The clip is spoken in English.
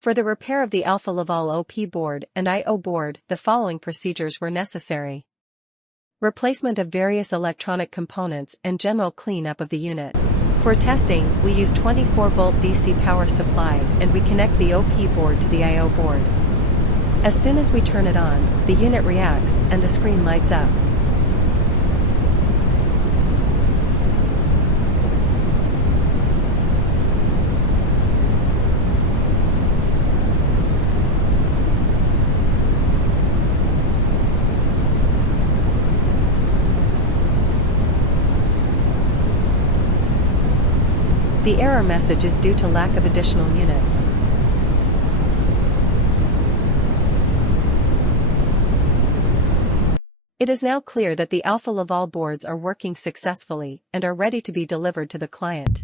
For the repair of the Alfa Laval OP board and I/O board, the following procedures were necessary. Replacement of various electronic components and general cleanup of the unit. For testing, we use 24-volt DC power supply and we connect the OP board to the I/O board. As soon as we turn it on, the unit reacts and the screen lights up. The error message is due to lack of additional units. It is now clear that the Alfa Laval boards are working successfully and are ready to be delivered to the client.